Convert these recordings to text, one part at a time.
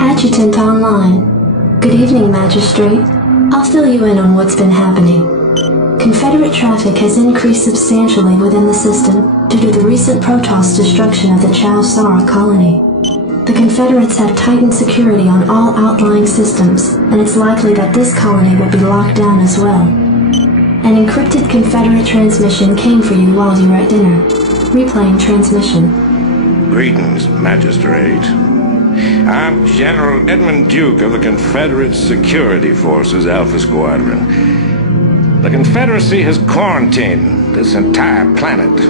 Adjutant online. Good evening, Magistrate. I'll fill you in on what's been happening. Confederate traffic has increased substantially within the system due to the recent Protoss destruction of the Chow Sara colony. The Confederates have tightened security on all outlying systems, and it's likely that this colony will be locked down as well. An encrypted Confederate transmission came for you while you were at dinner. Replaying transmission. Greetings, Magistrate. I'm General Edmund Duke of the Confederate Security Forces Alpha Squadron. The Confederacy has quarantined this entire planet,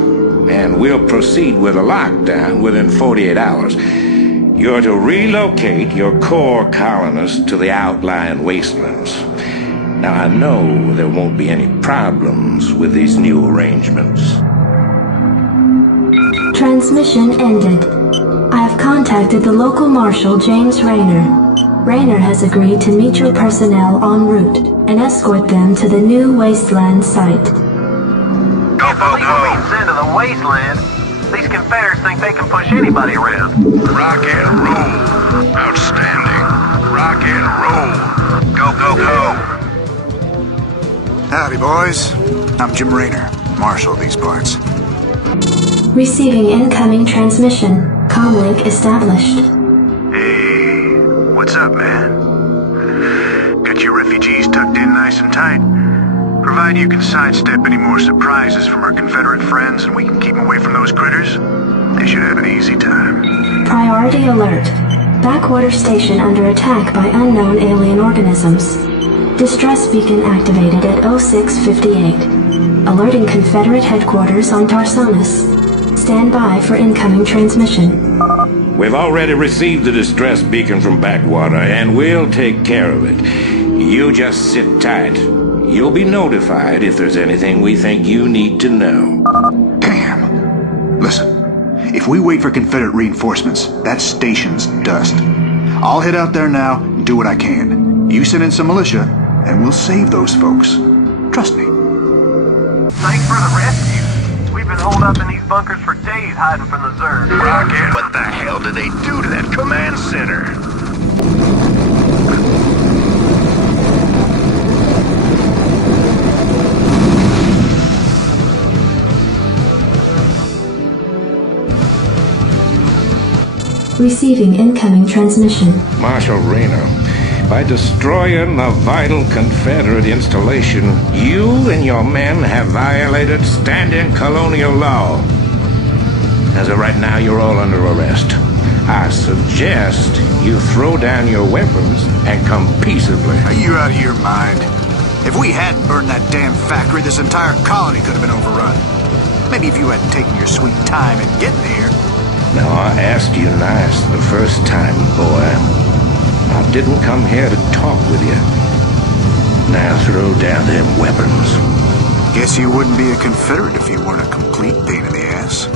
and we'll proceed with a lockdown within 48 hours. You're to relocate your core colonists to the outlying wastelands. Now, I know there won't be any problems with these new arrangements. Transmission ended. I have contacted the local marshal, James Rayner. Rayner has agreed to meet your personnel en route and escort them to the new wasteland site. If the legal means into the wasteland, these Confederates think they can push anybody around. Rock and roll. Outstanding. Rock and roll. Go, go, go. Howdy, boys. I'm Jim Rayner, marshal of these parts. Receiving incoming transmission. Comlink established. Hey, what's up, man? Got your refugees tucked in nice and tight. Provided you can sidestep any more surprises from our Confederate friends and we can keep them away from those critters, they should have an easy time. Priority alert. Backwater station under attack by unknown alien organisms. Distress beacon activated at 0658. Alerting Confederate headquarters on Tarsonis. Stand by for incoming transmission. We've already received the distress beacon from Backwater, and we'll take care of it. You just sit tight. You'll be notified if there's anything we think you need to know. Damn. Listen, if we wait for Confederate reinforcements, that station's dust. I'll head out there now and do what I can. You send in some militia, and we'll save those folks. Trust me. Thanks for the rescue. We've been holed up in these bunkers for days hiding from the Zerg. Rocket, what the hell did they do to that command center? Receiving incoming transmission. Marshal Rayner, by destroying the vital Confederate installation, you and your men have violated standing colonial law. As of right now, you're all under arrest. I suggest you throw down your weapons and come peaceably. Are you out of your mind? If we hadn't burned that damn factory, this entire colony could have been overrun. Maybe if you hadn't taken your sweet time in getting here. Now, I asked you nice the first time, boy. I didn't come here to talk with you. Now throw down them weapons. Guess you wouldn't be a Confederate if you weren't a complete pain in the ass.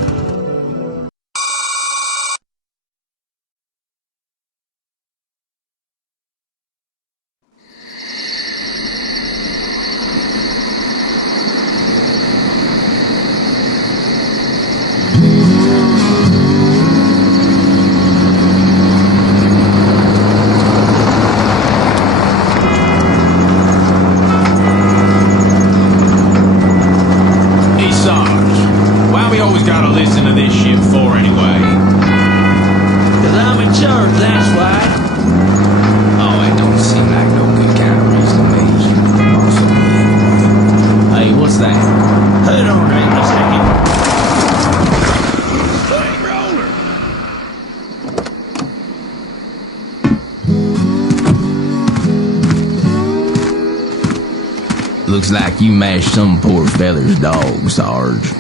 Looks like you mashed some poor feller's dog, Sarge.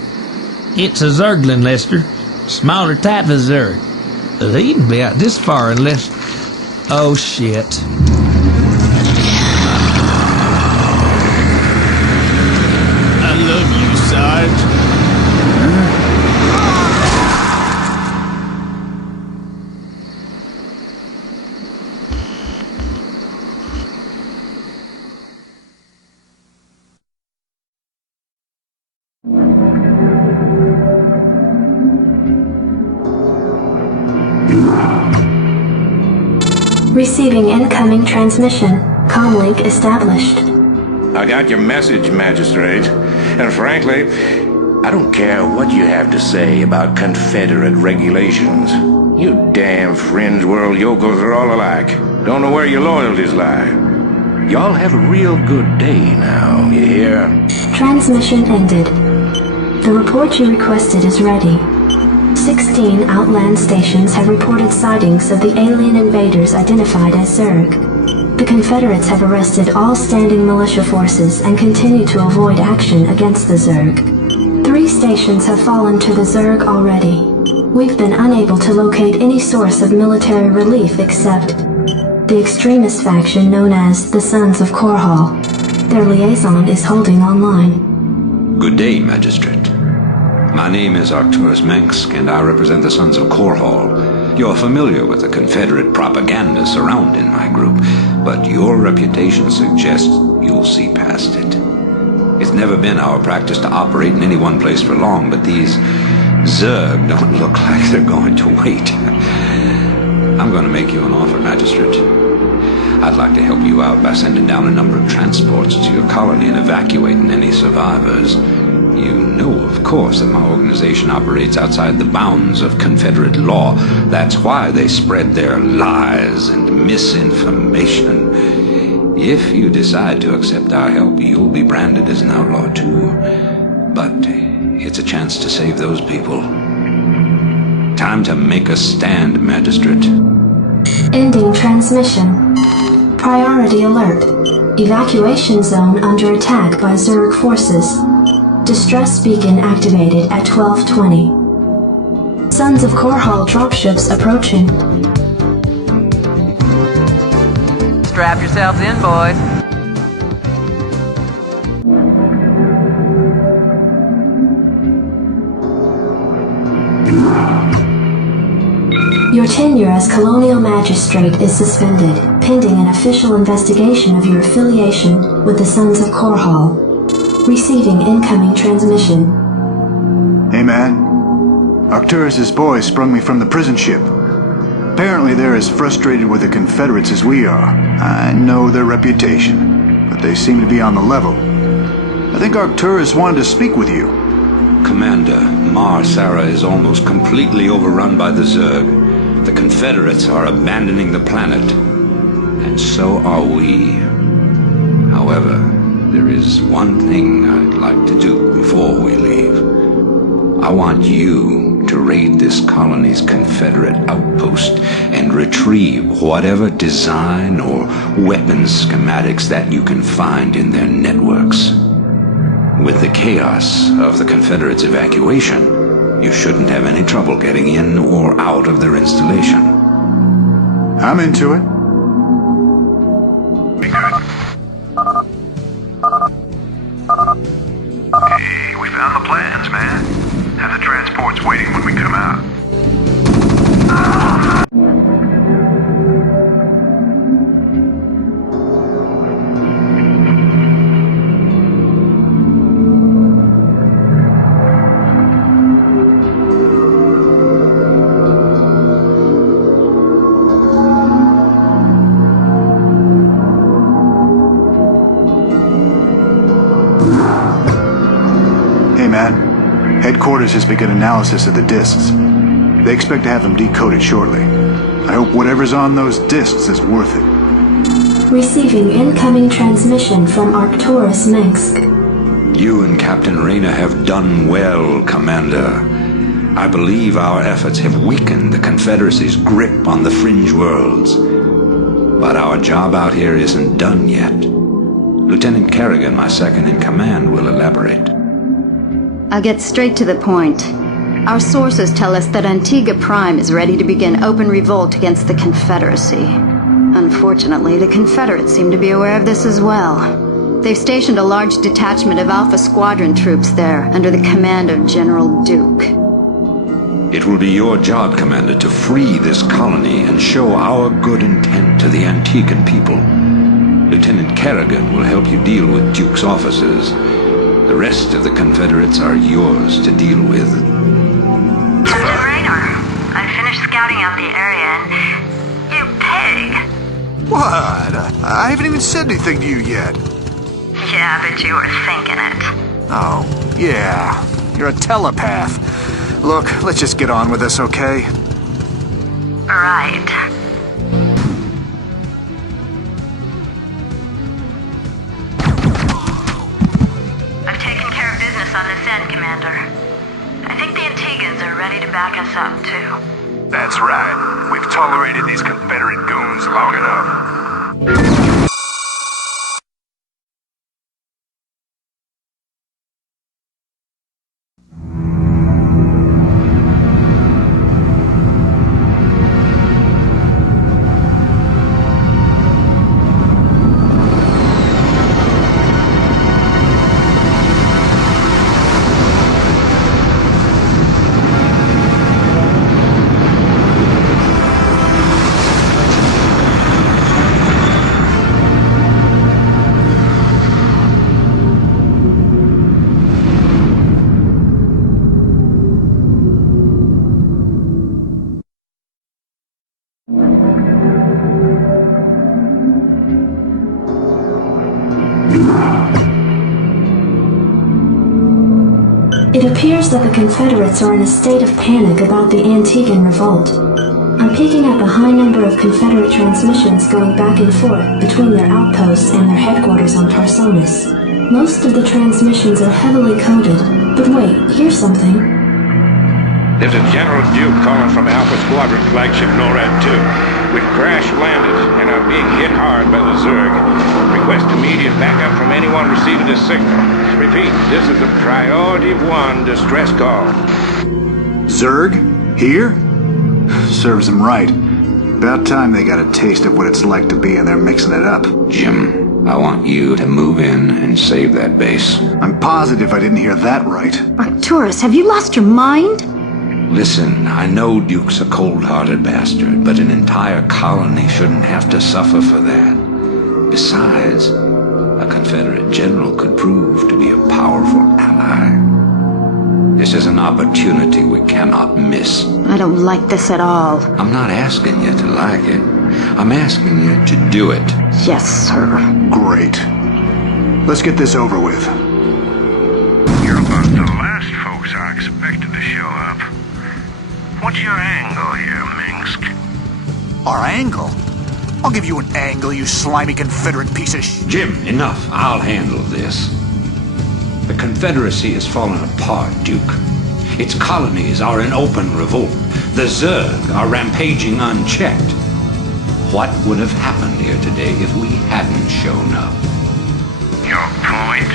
It's a Zerglin, Lester. Smaller type of Zerg. They can be out this far unless... Oh, shit. I love you, Sarge. Receiving incoming transmission. Comlink established. I got your message, Magistrate. And frankly, I don't care what you have to say about Confederate regulations. You damn fringe world yokels are all alike. Don't know where your loyalties lie. Y'all have a real good day now, you hear? Transmission ended. The report you requested is ready. 16 outland stations have reported sightings of the alien invaders identified as Zerg. The Confederates have arrested all standing militia forces and continue to avoid action against the Zerg. 3 stations have fallen to the Zerg already. We've been unable to locate any source of military relief except the extremist faction known as the Sons of Korhal. Their liaison is holding online. Good day, Magistrate. My name is Arcturus Mensk, and I represent the Sons of Korhal. You're familiar with the Confederate propaganda surrounding my group, but your reputation suggests you'll see past it. It's never been our practice to operate in any one place for long, but these Zerg don't look like they're going to wait. I'm going to make you an offer, Magistrate. I'd like to help you out by sending down a number of transports to your colony and evacuating any survivors. You know, of course, that my organization operates outside the bounds of Confederate law. That's why they spread their lies and misinformation. If you decide to accept our help, you'll be branded as an outlaw too. But it's a chance to save those people. Time to make a stand, Magistrate. Ending transmission. Priority alert. Evacuation zone under attack by Zerg forces. Distress beacon activated at 12:20. Sons of Korhal dropships approaching. Strap yourselves in, boys. Your tenure as Colonial Magistrate is suspended, pending an official investigation of your affiliation with the Sons of Korhal. Receiving incoming transmission. Hey man, Arcturus's boys sprung me from the prison ship. Apparently they're as frustrated with the Confederates as we are. I know their reputation, but they seem to be on the level. I think Arcturus wanted to speak with you. Commander, Mar Sara is almost completely overrun by the Zerg. The Confederates are abandoning the planet, and so are we. However, there is one thing I'd like to do before we leave. I want you to raid this colony's Confederate outpost and retrieve whatever design or weapons schematics that you can find in their networks. With the chaos of the Confederates' evacuation, you shouldn't have any trouble getting in or out of their installation. I'm into it. Be good. Hey, we found the plans, man. Have the transports waiting when we come out. Headquarters has begun analysis of the discs. They expect to have them decoded shortly. I hope whatever's on those discs is worth it. Receiving incoming transmission from Arcturus Mensk. You and Captain Rayner have done well, Commander. I believe our efforts have weakened the Confederacy's grip on the fringe worlds. But our job out here isn't done yet. Lieutenant Kerrigan, my second in command, will elaborate. I'll get straight to the point. Our sources tell us that Antigua Prime is ready to begin open revolt against the Confederacy. Unfortunately, the Confederates seem to be aware of this as well. They've stationed a large detachment of Alpha Squadron troops there, under the command of General Duke. It will be your job, Commander, to free this colony and show our good intent to the Antiguan people. Lieutenant Kerrigan will help you deal with Duke's officers. The rest of the Confederates are yours to deal with. Captain Raynor, I finished scouting out the area and... you pig! What? I haven't even said anything to you yet. Yeah, but you were thinking it. Oh, yeah. You're a telepath. Look, let's just get on with this, okay? Right. I've taken care of business on this end, Commander. I think the Antiguans are ready to back us up, too. That's right. We've tolerated these Confederate goons long enough. It appears that the Confederates are in a state of panic about the Antiguan revolt. I'm picking up a high number of Confederate transmissions going back and forth between their outposts and their headquarters on Tarsonis. Most of the transmissions are heavily coded, but wait, here's something. There's a General Duke calling from Alpha Squadron flagship NORAD 2. We've crash-landed and are being hit hard by the Zerg. Request immediate backup from anyone receiving this signal. Repeat, this is a Priority 1 distress call. Zerg? Here? Serves them right. About time they got a taste of what it's like to be in there mixing it up. Jim, I want you to move in and save that base. I'm positive I didn't hear that right. Arcturus, have you lost your mind? Listen, I know Duke's a cold-hearted bastard, but an entire colony shouldn't have to suffer for that. Besides, a Confederate general could prove to be a powerful ally. This is an opportunity we cannot miss. I don't like this at all. I'm not asking you to like it. I'm asking you to do it. Yes, sir. Great. Let's get this over with. You're about the last folks I expected to show up. What's your angle here, Minsk? Our angle? I'll give you an angle, you slimy Confederate piece of Jim, enough. I'll handle this. The Confederacy is falling apart, Duke. Its colonies are in open revolt. The Zerg are rampaging unchecked. What would have happened here today if we hadn't shown up? Your point?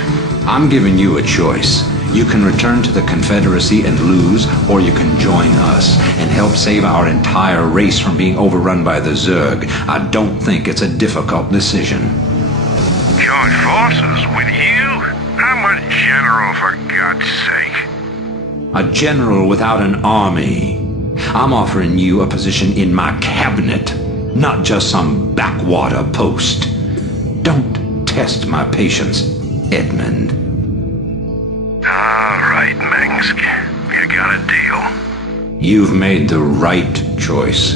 I'm giving you a choice. You can return to the Confederacy and lose, or you can join us and help save our entire race from being overrun by the Zerg. I don't think it's a difficult decision. Join forces with you? I'm a general, for God's sake. A general without an army. I'm offering you a position in my cabinet, not just some backwater post. Don't test my patience, Edmund. All right, Minsk. You got a deal. You've made the right choice,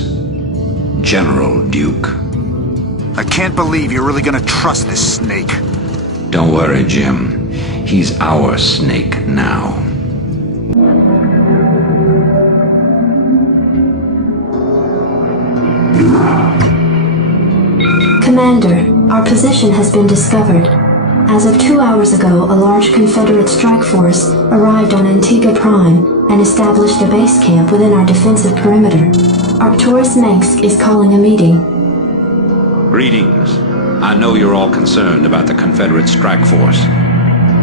General Duke. I can't believe you're really gonna trust this snake. Don't worry, Jim. He's our snake now. Commander, our position has been discovered. As of 2 hours ago, a large Confederate strike force arrived on Antigua Prime and established a base camp within our defensive perimeter. Arcturus Mensk is calling a meeting. Greetings. I know you're all concerned about the Confederate strike force.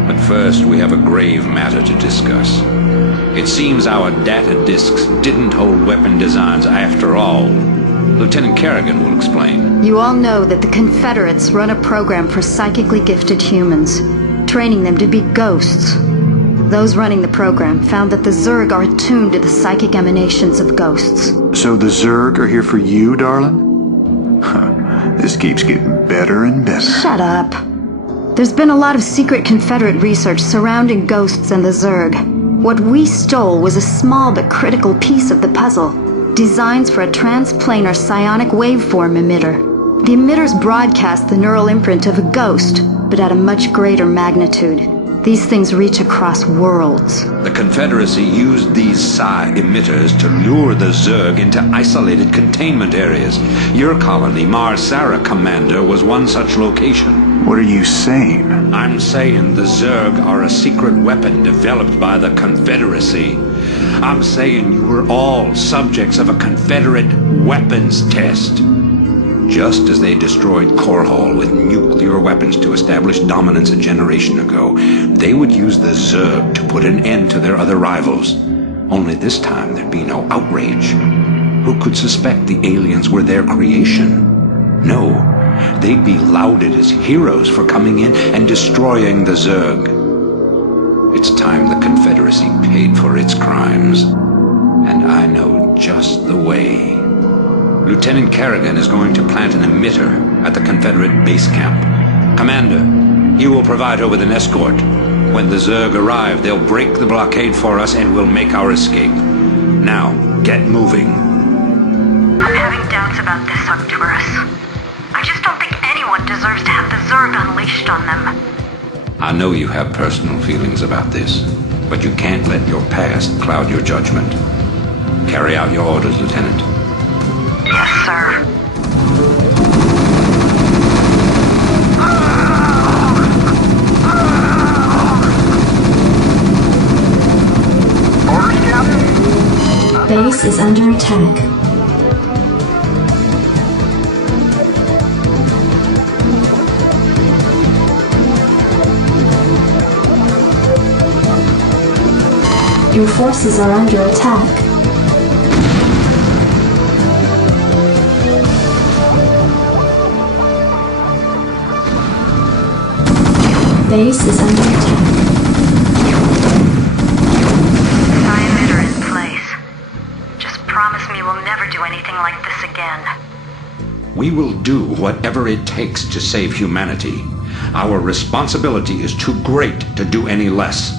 But first, we have a grave matter to discuss. It seems our data disks didn't hold weapon designs after all. Lieutenant Kerrigan will explain. You all know that the Confederates run a program for psychically gifted humans, training them to be ghosts. Those running the program found that the Zerg are attuned to the psychic emanations of ghosts. So the Zerg are here for you, darling? This keeps getting better and better. Shut up. There's been a lot of secret Confederate research surrounding ghosts and the Zerg. What we stole was a small but critical piece of the puzzle. Designs for a transplanar psionic waveform emitter. The emitters broadcast the neural imprint of a ghost, but at a much greater magnitude. These things reach across worlds. The Confederacy used these psi emitters to lure the Zerg into isolated containment areas. Your colony, Mars-Sara Commander, was one such location. What are you saying? I'm saying the Zerg are a secret weapon developed by the Confederacy. I'm saying you were all subjects of a Confederate weapons test. Just as they destroyed Korhal with nuclear weapons to establish dominance a generation ago, they would use the Zerg to put an end to their other rivals. Only this time there'd be no outrage. Who could suspect the aliens were their creation? No, they'd be lauded as heroes for coming in and destroying the Zerg. It's time the Confederacy paid for its crimes. And I know just the way. Lieutenant Kerrigan is going to plant an emitter at the Confederate base camp. Commander, you will provide her with an escort. When the Zerg arrive, they'll break the blockade for us and we'll make our escape. Now, get moving. I'm having doubts about this, Arcturus. I just don't think anyone deserves to have the Zerg unleashed on them. I know you have personal feelings about this, but you can't let your past cloud your judgment. Carry out your orders, Lieutenant. Yes, sir. Orders, Captain? Base is under attack. Your forces are under attack. Base is under attack. Psi emitter in place. Just promise me we'll never do anything like this again. We will do whatever it takes to save humanity. Our responsibility is too great to do any less.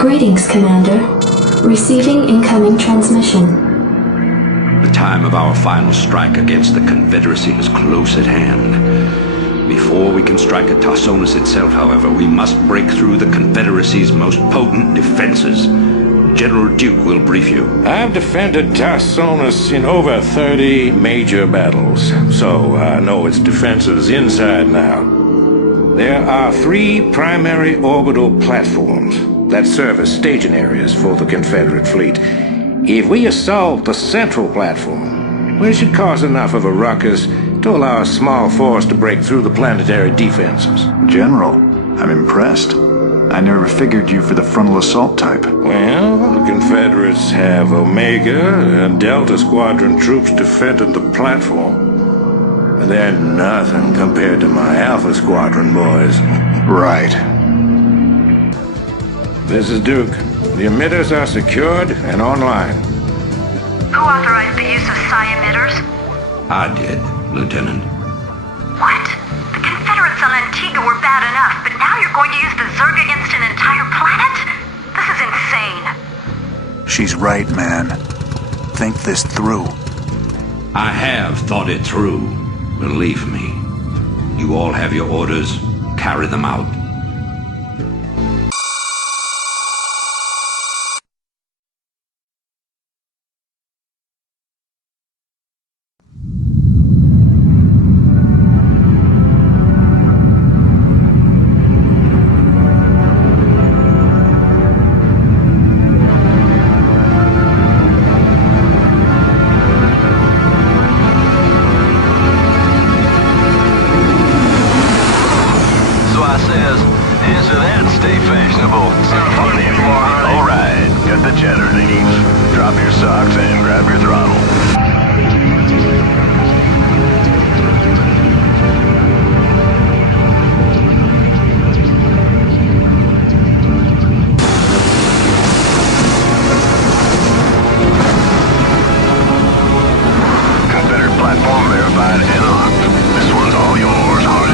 Greetings, Commander. Receiving incoming transmission. The time of our final strike against the Confederacy is close at hand. Before we can strike at Tarsonis itself, however, we must break through the Confederacy's most potent defenses. General Duke will brief you. I've defended Tarsonis in over 30 major battles, so I know its defenses inside now. There are 3 primary orbital platforms that serve as staging areas for the Confederate fleet. If we assault the central platform, we should cause enough of a ruckus to allow a small force to break through the planetary defenses. General, I'm impressed. I never figured you for the frontal assault type. Well, the Confederates have Omega and Delta Squadron troops defending the platform. But they're nothing compared to my Alpha Squadron boys. Right. This is Duke. The emitters are secured and online. Who authorized the use of psi emitters? I did, Lieutenant. What? The Confederates on Antigua were bad enough, but now you're going to use the Zerg against an entire planet? This is insane. She's right, man. Think this through. I have thought it through. Believe me. You all have your orders. Carry them out. stay fashionable. Plenty of more, honey. All right, got the cheddar, ladies. Drop your socks and grab your throttle. Confederate platform verified and locked. This one's all yours, Hardy.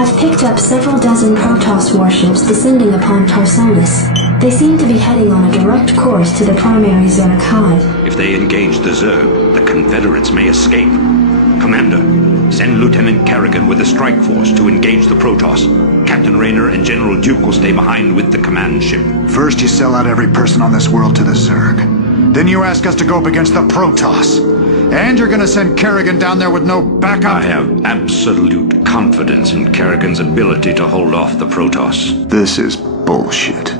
I've picked up several dozen Protoss warships descending upon Tarsonis. They seem to be heading on a direct course to the primary Zerg hive. If they engage the Zerg, the Confederates may escape. Commander, send Lieutenant Kerrigan with a strike force to engage the Protoss. Captain Rayner and General Duke will stay behind with the command ship. First you sell out every person on this world to the Zerg. Then you ask us to go up against the Protoss. And you're gonna send Kerrigan down there with no backup? I have absolute confidence in Kerrigan's ability to hold off the Protoss. This is bullshit.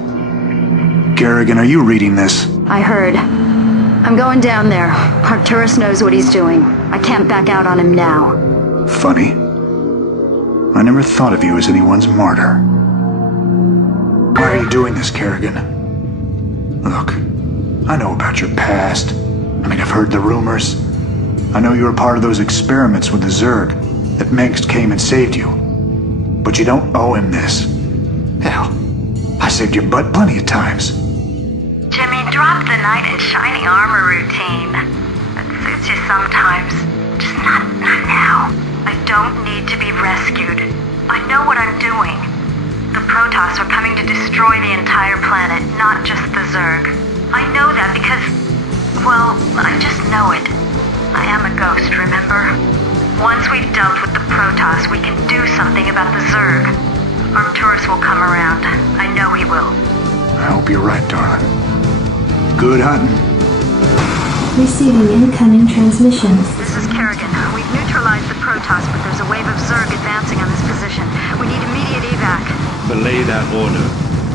Kerrigan, are you reading this? I heard. I'm going down there. Arcturus knows what he's doing. I can't back out on him now. Funny. I never thought of you as anyone's martyr. Why are you doing this, Kerrigan? Look, I know about your past. I mean, I've heard the rumors. I know you were part of those experiments with the Zerg, that Mengsk came and saved you. But you don't owe him this. Hell, I saved your butt plenty of times. Jimmy, drop the knight in shining armor routine. That suits you sometimes. Just not now. I don't need to be rescued. I know what I'm doing. The Protoss are coming to destroy the entire planet, not just the Zerg. I know that because, well, I just know it. I am a ghost, remember? Once we've dealt with the Protoss, we can do something about the Zerg. Arcturus will come around. I know he will. I hope you're right, darling. Good hunting. Receiving incoming transmission. This is Kerrigan. We've neutralized the Protoss, but there's a wave of Zerg advancing on this position. We need immediate evac. Belay that order.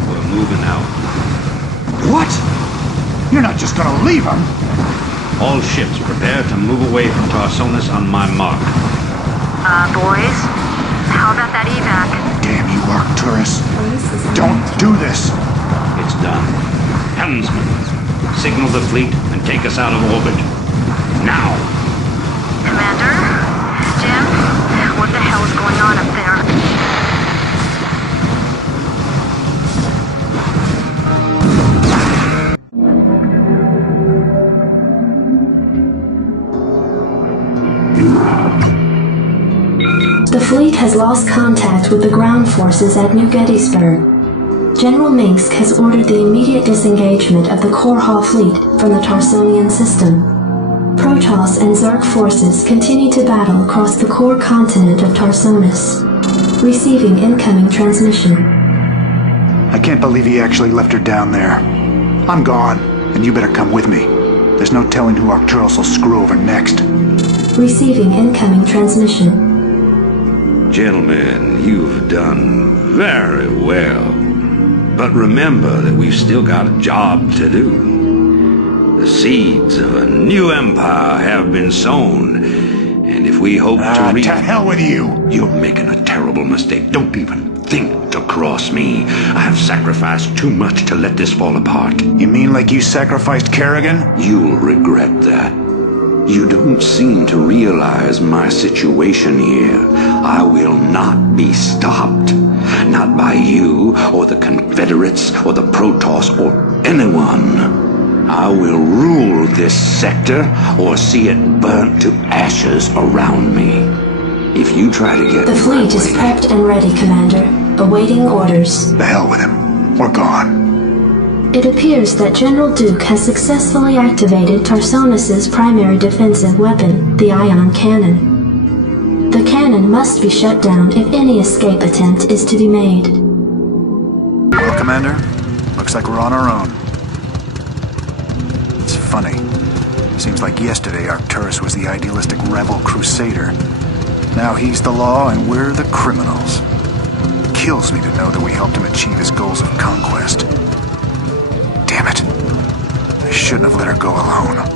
We're moving out. What? You're not just gonna leave him? All ships prepare to move away from Tarsonis on my mark. Boys? How about that evac? Damn you, Arcturus. Don't do this. It's done. Helmsman, signal the fleet and take us out of orbit. Now! Commander? Jim? What the hell is going on up there? The fleet has lost contact with the ground forces at New Gettysburg. General Mengsk has ordered the immediate disengagement of the Korhal fleet from the Tarsonian system. Protoss and Zerg forces continue to battle across the core continent of Tarsonis. Receiving incoming transmission. I can't believe he actually left her down there. I'm gone, and you better come with me. There's no telling who Arcturus will screw over next. Receiving incoming transmission. Gentlemen, you've done very well. But remember that we've still got a job to do. The seeds of a new empire have been sown, and if we hope to reach... To hell with you! You're making a terrible mistake. Don't even think to cross me. I have sacrificed too much to let this fall apart. You mean like you sacrificed Kerrigan? You'll regret that. You don't seem to realize my situation here. I will not be stopped. Not by you, or the Confederates, or the Protoss, or anyone. I will rule this sector, or see it burnt to ashes around me. If you try to get... The fleet is prepped and ready, Commander. Awaiting orders. The hell with him. We're gone. It appears that General Duke has successfully activated Tarsonis' primary defensive weapon, the ion cannon. The cannon must be shut down if any escape attempt is to be made. Well, Commander, looks like we're on our own. funny. Seems like yesterday Arcturus was the idealistic rebel crusader. Now he's the law and we're the criminals. Kills me to know that we helped him achieve his goals of conquest. Damn it. I shouldn't have let her go alone.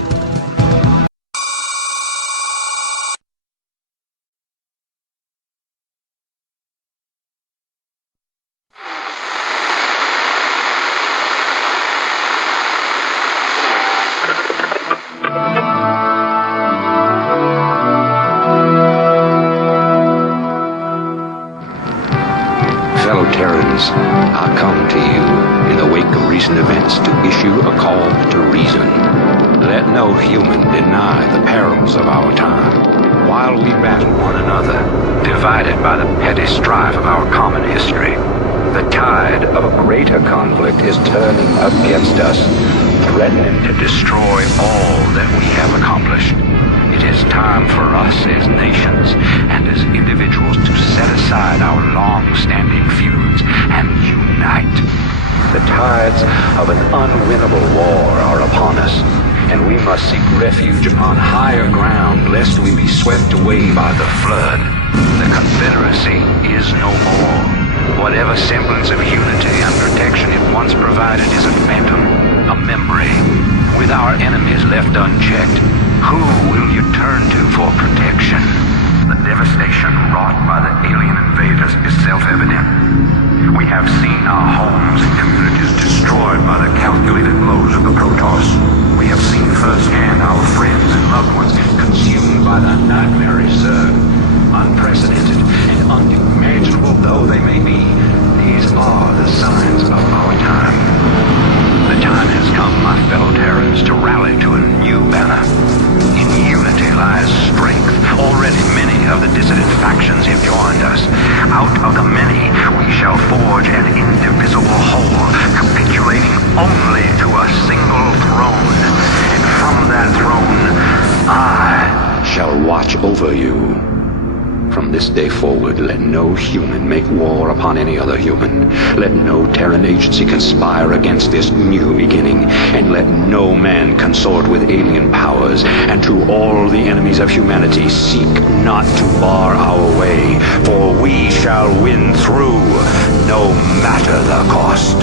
Fellow Terrans, I come to you in the wake of recent events to issue a call to reason. Let no human deny the perils of our time. While we battle one another, divided by the petty strife of our common history, the tide of a greater conflict is turning against us, threatening to destroy all that we have accomplished. It is time for us as nations and as individuals to set aside our long-standing feuds and unite. The tides of an unwinnable war are upon us, and we must seek refuge upon higher ground lest we be swept away by the flood. The Confederacy is no more. Whatever semblance of unity and protection it once provided is a phantom, a memory. With our enemies left unchecked, who will you turn to for protection? The devastation wrought by the alien invaders is self-evident. We have seen our homes and communities destroyed by the calculated blows of the Protoss. We have seen firsthand our friends and loved ones consumed by the nightmare Zerg. Unprecedented and unimaginable though they may be, these are the signs of our time. The time has come, my fellow Terrans, to rally to a new banner. In unity lies strength. Already many of the dissident factions have joined us. Out of the many, we shall forge an indivisible whole, capitulating only to a single throne. And from that throne, I shall watch over you. From this day forward, let no human make war upon any other human. Let no Terran agency conspire against this new beginning. And let no man consort with alien powers. And to all the enemies of humanity, seek not to bar our way. For we shall win through, no matter the cost.